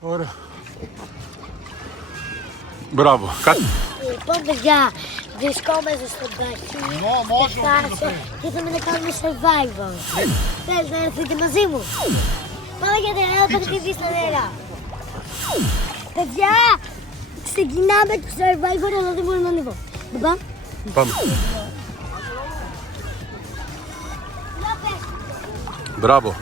Ωραία. Μπράβο. Λοιπόν, παιδιά, βρισκόμαστε στον Ταχύ. Και ήθελαμε να κάνουμε survival. Θέλετε να έρθετε μαζί μου? Πάμε για την νέα παιχνίδι στα νερά. Παιδιά, ξεκινάμε το survival, αλλά δεν μπορώ να ανεβώ. Μπαμπά. Πάμε. Μπράβο.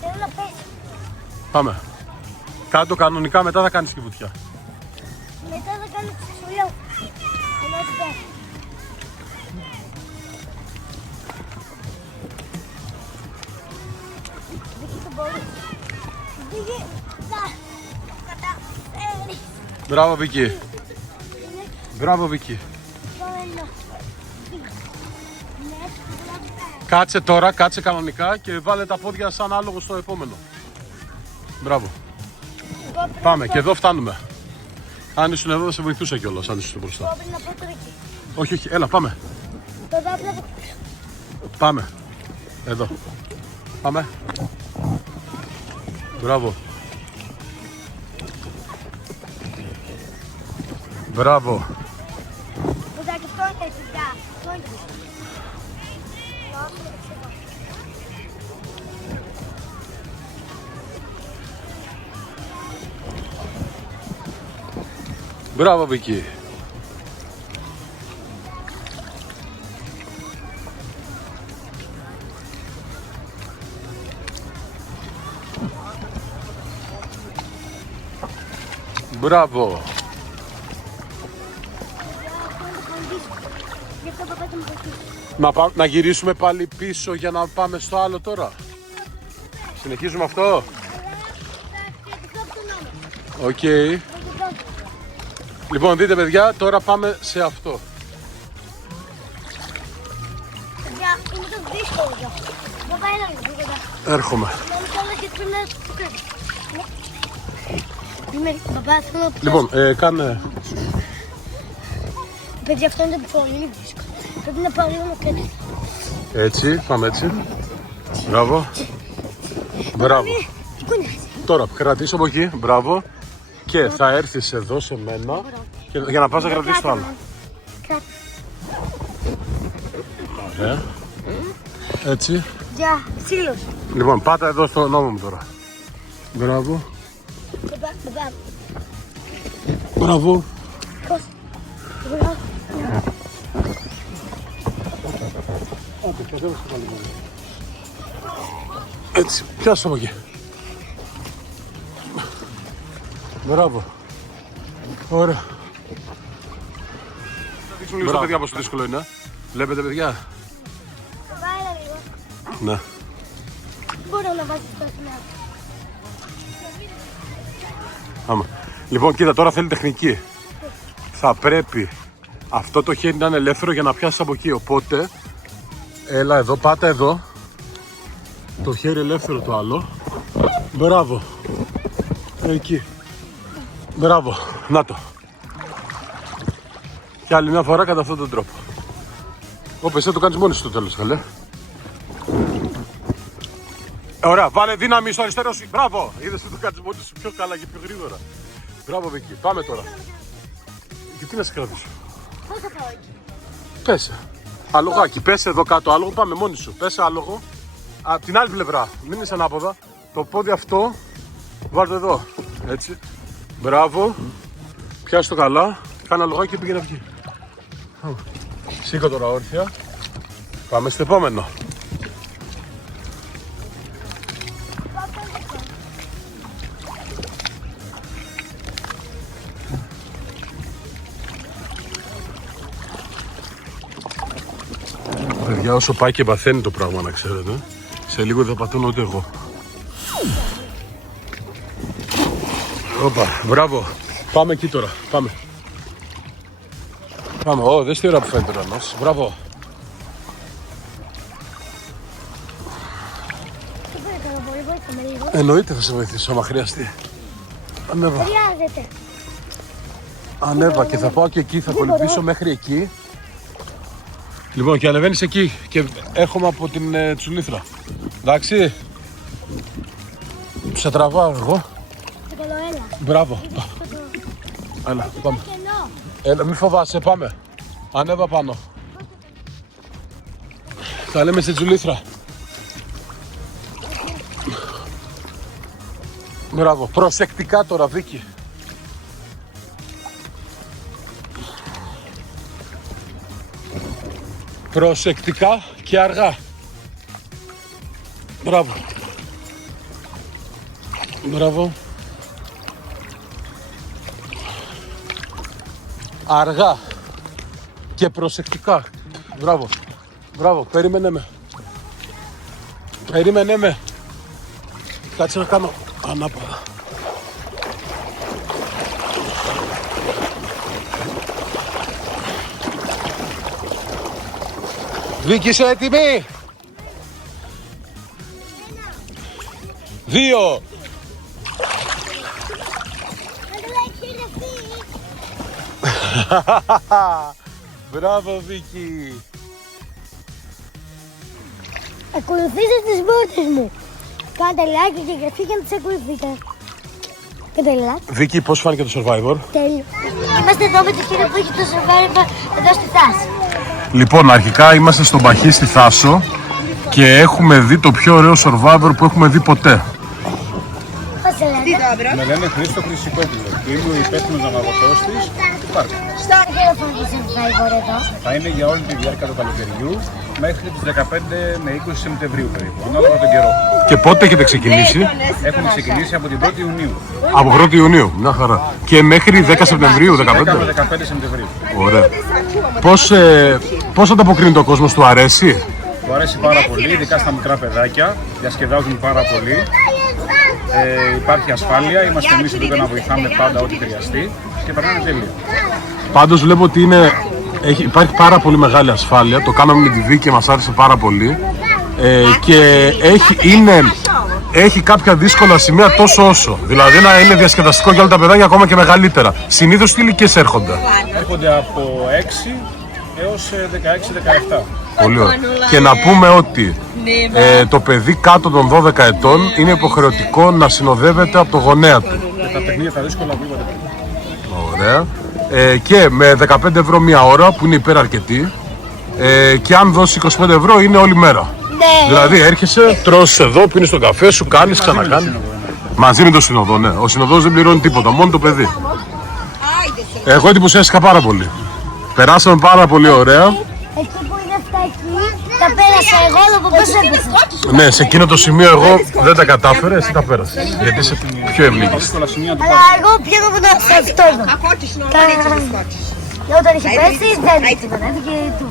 Θέλω να πέσει. Πάμε. Κάτω κανονικά, μετά θα κάνεις και βουτιά. Μετά θα κάνω το σχολείο. Ενώ ότι πέσει. Δίκη το μπορείς. Δίκη θα καταφέρεις. Μπράβο Βίκυ. Μπράβο Βίκυ. Κάτσε τώρα, κάτσε κανονικά και βάλε τα πόδια σαν άλογο στο επόμενο. Μπράβο. Πάμε και εδώ φτάνουμε. Αν ήσουν εδώ θα σε βοηθούσα κιόλας αν ήσουν μπροστά. Όχι, όχι, έλα πάμε. Πάμε. Εδώ. Πάμε. Μπράβο. Μπράβο. Μπράβο Βίκυ. Μπράβο. Να γυρίσουμε πάλι πίσω για να πάμε στο άλλο τώρα. Συνεχίζουμε αυτό. Οκ. Λοιπόν, δείτε παιδιά, τώρα πάμε σε αυτό. Παιδιά, είναι το δύσκολο για αυτό. Δεν πάει να γίνει. Έρχομαι. Λοιπόν, κάνε... Παιδιά, αυτό είναι το πολύ δύσκολο. Πρέπει να πάω λίγο και έτσι, πάμε έτσι. Μπράβο. Μπράβο. Τώρα, κρατήσω από εκεί. Μπράβο. Και θα έρθεις εδώ σε μένα και για να πας να κρατήσεις το άλλο. Ωραία. Έτσι. Γεια, σύλλος. Λοιπόν, πάτα εδώ στο νόμο μου τώρα. Μπράβο. Μπράβο. Έτσι, πιάσω από εκεί. Μπράβο. Ωραία. Θα δείξουμε λίγο στα παιδιά πόσο δύσκολο είναι. Βλέπετε παιδιά. Βάλε λίγο. Ναι. Μπορώ να βάζεις το σημείο. Άμα. Λοιπόν, κοίτα, τώρα θέλει τεχνική. Θα πρέπει αυτό το χέρι να είναι ελεύθερο για να πιάσεις από εκεί. Οπότε, έλα εδώ, πάτα εδώ. Το χέρι ελεύθερο το άλλο. Μπράβο. Εκεί. Μπράβο. Να το. Και άλλη μια φορά κατά αυτόν τον τρόπο. Όπες, το κάνεις μόνος στο τέλος, καλέ. Ωραία, βάλε δύναμη στο αριστερό σου. Μπράβο. Είδες ότι το κάνεις μόνος σου πιο καλά και πιο γρήγορα. Μπράβο, Βίκυ. Πάμε τώρα. Και τι να σε κρατήσω. Πώς θα πάω εκεί. Πέσε. Αλογάκι. Πέσε εδώ κάτω άλογο. Πάμε μόνοι σου. Πέσε άλογο. Απ' την άλλη πλευρά. Μην είσαι ανάποδα. Το πόδι αυτό βάλτε εδώ. Έτσι. Μπράβο. Πιάσ' το καλά. Κάνε αλογάκι και πήγαινε βγει. Σήκω τώρα όρθια. Πάμε στο επόμενο. Παιδιά, όσο πάει και παθαίνει το πράγμα, να ξέρετε. Σε λίγο δεν πατώνω ούτε εγώ. Όπα, μπράβο. Πάμε εκεί τώρα, πάμε. Πάμε, δες τι ώρα που φαίνεται ο ουρανός. Μπράβο. Εννοείται θα σε βοηθήσω, άμα χρειαστεί. Ανέβα. Χρειάζεται. Ανέβα και θα πάω και εκεί, θα κολυμπήσω μέχρι εκεί. Λοιπόν, και ανεβαίνεις εκεί και έρχομαι από την Τσουλήθρα. Εντάξει. Σε τραβάω εγώ. Το καλό, έλα. Μπράβο. Έλα, πάμε. Έλα, μη φοβάσαι, πάμε. Ανέβα πάνω. Θα λέμε στη Τσουλήθρα. Μπράβο. Προσεκτικά τώρα, Βίκη. Προσεκτικά και αργά. Μπράβο. Μπράβο. Αργά και προσεκτικά. Μπράβο. Μπράβο. Περίμενε με. Περίμενε με. Κάτσε να κάνω ανάποδα. Βίκη, είσαι έτοιμη? 2. Μπράβο, Βίκη. Ακολουθήστε τις μπόρτες μου. Κάντε like και εγγραφή για να τις ακολουθείτε. Κάντε like. Βίκη, πώς φάνηκε το Survivor? Τέλειο. Είμαστε εδώ με τον κύριο που έχει το Survivor εδώ στη Θάση. Λοιπόν, αρχικά είμαστε στον Παχή στη Θάσο και έχουμε δει το πιο ωραίο Survivor που έχουμε δει ποτέ. Πώς σε λέτε? Με λένε Χρήστο Χρυσικόπουλο και είμαι ο υπεύθυνος αναβοσώστης του πάρκου. Τι καιρό θα είναι το Survivor εδώ? Θα είναι για όλη τη διάρκεια του καλοκαιριού μέχρι τις 15 με 20 Σεπτεμβρίου περίπου, ανάλογα τον καιρό. Και πότε έχετε ξεκινήσει? Έχουμε ξεκινήσει από την 1η Ιουνίου. Από 1η Ιουνίου, μια χαρά. Και μέχρι 10 Σεπτεμβρίου, 10 15. με 15 Σεπτεμβρίου. Ωραία. Πώς ανταποκρίνεται ο κόσμος, του αρέσει? Του αρέσει πάρα πολύ, ειδικά στα μικρά παιδάκια. Διασκεδάζουν πάρα πολύ. Υπάρχει ασφάλεια, είμαστε εμείς εδώ για να βοηθάμε πάντα ό,τι χρειαστεί και περνάνε τέλεια. Πάντως βλέπω ότι υπάρχει πάρα πολύ μεγάλη ασφάλεια. Το κάναμε με τη Βίκη και μας άρεσε πάρα πολύ. Και έχει κάποια δύσκολα σημεία τόσο όσο. Δηλαδή να είναι διασκεδαστικό για όλα τα παιδάκια, ακόμα και μεγαλύτερα. Συνήθως τι ηλικίες έρχονται? Έρχονται από 6 έως 16-17. Πολύ ωραία. Και να πούμε ότι το παιδί κάτω των 12 ετών είναι υποχρεωτικό να συνοδεύεται από το γονέα του. Και τα παιχνίδια τα δύσκολα βήματα. Ωραία. Και με 15 ευρώ μία ώρα που είναι υπεραρκετή. Και αν δώσει 25 ευρώ είναι όλη μέρα. Ναι. Δηλαδή έρχεσαι, τρως εδώ, πίνεις τον καφέ σου, κάνεις, ξανακάνεις. Μαζί με το συνοδό, ναι. Ο συνοδός δεν πληρώνει τίποτα, μόνο το παιδί. Εγώ εντυπωσιάστηκα πάρα πολύ. Περάσαμε πάρα πολύ ωραία. Εκεί που είναι αυτά εκεί, τα πέρασα εγώ, αλλά πώς έπεσα. Ναι, σε εκείνο το σημείο εγώ δεν τα κατάφερα, εσύ τα πέρασες. Γιατί είσαι πιο ευλίγης. Δύσκολα σημεία του Αλλά πάρκου. εγώ πιένω σε αυτό εδώ. Και όταν είχε πέσει, δεν ήθελα να έφυγε του.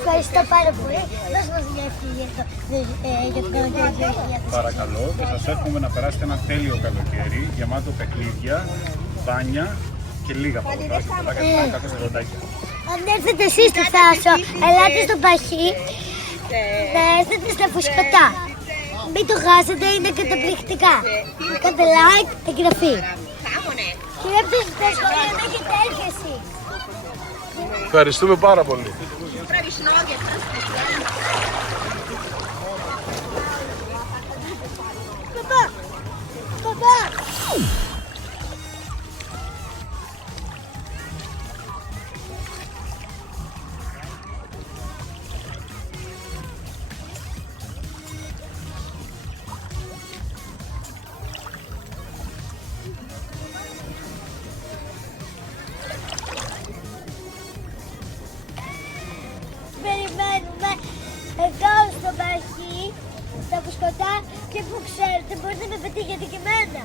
Ευχαριστώ πάρα πολύ. Δώσ' μας μια ευκαιρία για το καλοκαίρι. Παρακαλώ και σας εύχομαι να περάσετε ένα τέλειο καλοκαίρι γεμάτο παιχνίδια, μπάνια και λίγα παγωτάκια. Αν έρθετε εσείς στη Θάσο, ελάτε στο Παχή, να έρθετε στα Φουσκωτά. Μην το χάσετε, είναι καταπληκτικά. Κάντε like, εγγραφή. Και έπτυσε τα σχολεία να έχετε έρχεση. Ευχαριστούμε πάρα πολύ. Παπά! Παπά! Περιμένουμε εδώ στο Παχή, στα Φουσκωτά και που ξέρετε μπορείτε να με πετύχετε και εμένα.